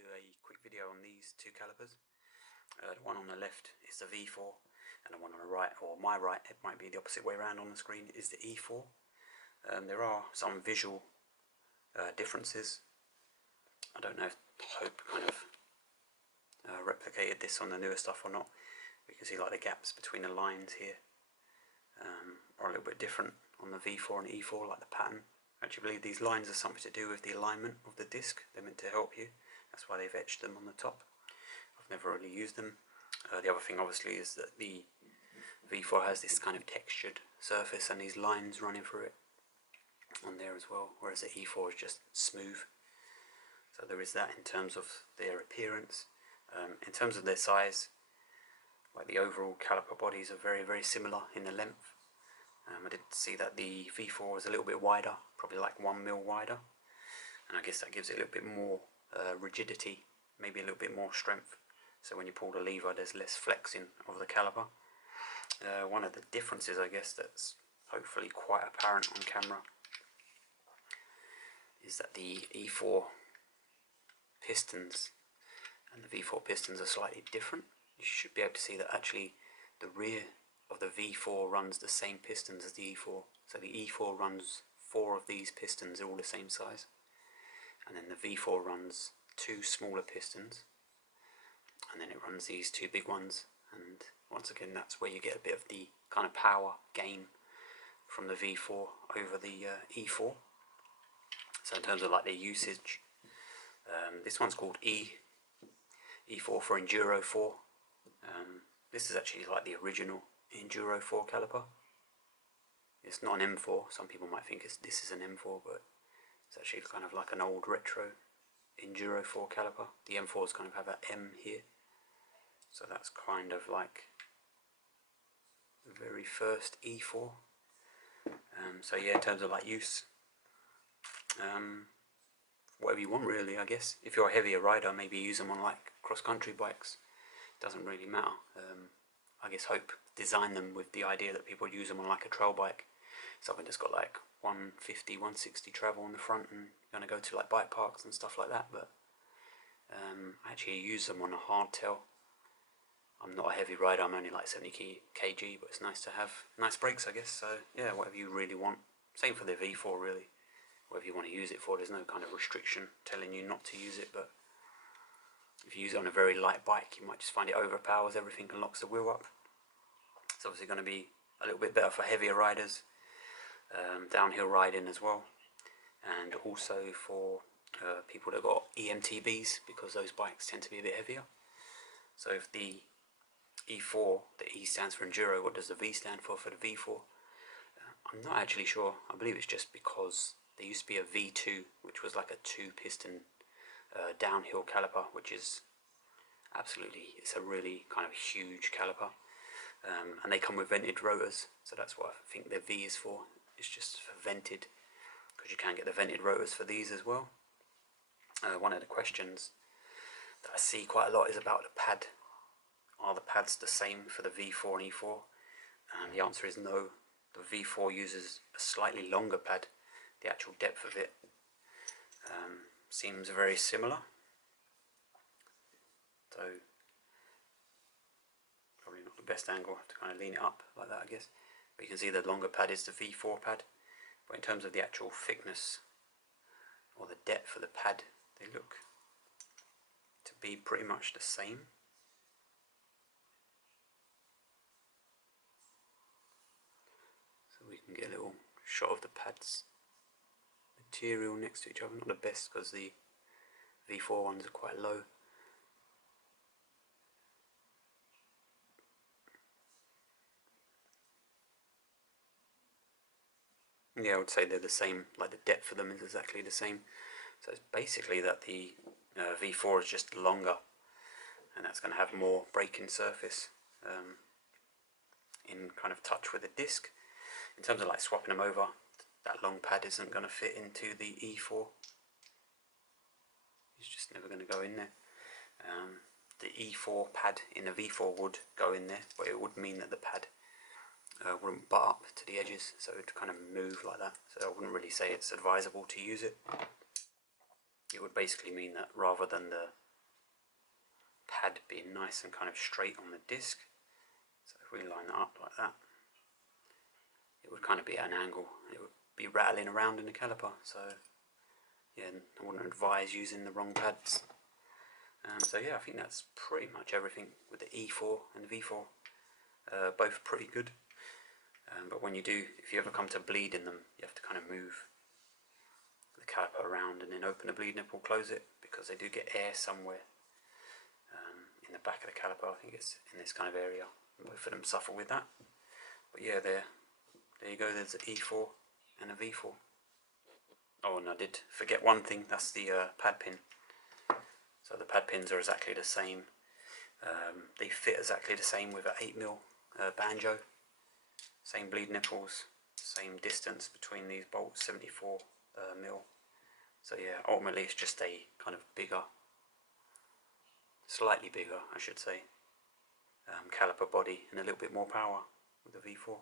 do a quick video on these two calipers. The one on the left is the V4, and the one on the right, or my right, it might be the opposite way around on the screen, is the E4. There are some visual differences. I don't know if Hope kind of replicated this on the newer stuff or not. We can see like the gaps between the lines here are a little bit different on the V4 and E4, like the pattern. I actually believe these lines are something to do with the alignment of the disc. They're meant to help you. That's why they've etched them on the top. I've never really used them. The other thing obviously is that the V4 has this kind of textured surface and these lines running through it on there as well, whereas the E4 is just smooth. So there is that in terms of their appearance. In terms of their size, like the overall caliper bodies are very, very similar in the length. I did see that the V4 was a little bit wider, probably like 1 mil wider, and I guess that gives it a little bit more rigidity, maybe a little bit more strength. So when you pull the lever, there's less flexing of the caliper. One of the differences, I guess, that's hopefully quite apparent on camera is that the E4 pistons and the V4 pistons are slightly different. You should be able to see that actually the rear of the V4 runs the same pistons as the E4. So the E4 runs 4 of these pistons, they're all the same size. And then the V4 runs 2 smaller pistons. And then it runs these 2 big ones. And once again, that's where you get a bit of the kind of power gain from the V4 over the E4. So in terms of like the usage, this one's called E4 for Enduro 4. This is actually like the original Enduro 4 caliper. It's not an M4. Some people might think this is an M4, but it's actually kind of like an old retro Enduro 4 caliper. The M4s kind of have an M here, so that's kind of like the very first E4. So yeah, in terms of like use, whatever you want really, I guess. If you're a heavier rider, maybe use them on like cross-country bikes. Doesn't really matter. I guess Hope designed them with the idea that people would use them on like a trail bike, something that's got like 150, 160 travel on the front, and you're going to go to like bike parks and stuff like that. But I actually use them on a hardtail. I'm not a heavy rider, I'm only like 70 kg, but it's nice to have nice brakes, I guess. So yeah, whatever you really want. Same for the V4 really. Whatever you want to use it for, there's no kind of restriction telling you not to use it, but if you use it on a very light bike, you might just find it overpowers everything and locks the wheel up. It's obviously going to be a little bit better for heavier riders, downhill riding as well, and also for people that got EMTBs, because those bikes tend to be a bit heavier. So if the E4, the E stands for Enduro, what does the V stand for the V4? I'm not actually sure. I believe it's just because there used to be a V2, which was like a 2-piston downhill caliper, which is absolutely, it's a really kind of huge caliper, and they come with vented rotors, so that's what I think the V is for. It's just for vented, because you can get the vented rotors for these as well. One of the questions that I see quite a lot is about the pad. Are the pads the same for the V4 and E4? And the answer is no. The V4 uses a slightly longer pad. The actual depth of it seems very similar. So probably not the best angle, I have to kind of lean it up like that, I guess. But you can see the longer pad is the V4 pad. But in terms of the actual thickness or the depth of the pad, they look to be pretty much the same. So we can get a little shot of the pads material next to each other. Not the best because the V4 ones are quite low. Yeah, I would say they're the same, like the depth of them is exactly the same. So it's basically that the V4 is just longer, and that's going to have more braking surface in kind of touch with the disc. In terms of like swapping them over, that long pad isn't going to fit into the E4. It's just never going to go in there. The E4 pad in the V4 would go in there, but it would mean that the pad wouldn't butt up to the edges, so it would kind of move like that. So I wouldn't really say it's advisable to use it. It would basically mean that rather than the pad being nice and kind of straight on the disc. So if we line that up like that, it would kind of be at an angle. It would be rattling around in the caliper. So yeah, I wouldn't advise using the wrong pads. So yeah, I think that's pretty much everything with the E4 and the V4. Both pretty good. But when you do, if you ever come to bleed in them, you have to kind of move the caliper around and then open the bleed nipple, close it, because they do get air somewhere in the back of the caliper. I think it's in this kind of area. Both of them suffer with that. But yeah, there you go. There's the E4 and a V4. Oh, and I did forget one thing. That's the pad pin. So the pad pins are exactly the same. They fit exactly the same with an 8mm banjo. Same bleed nipples, same distance between these bolts, 74mm. So yeah, ultimately it's just a kind of bigger, slightly bigger I should say, caliper body and a little bit more power with the V4.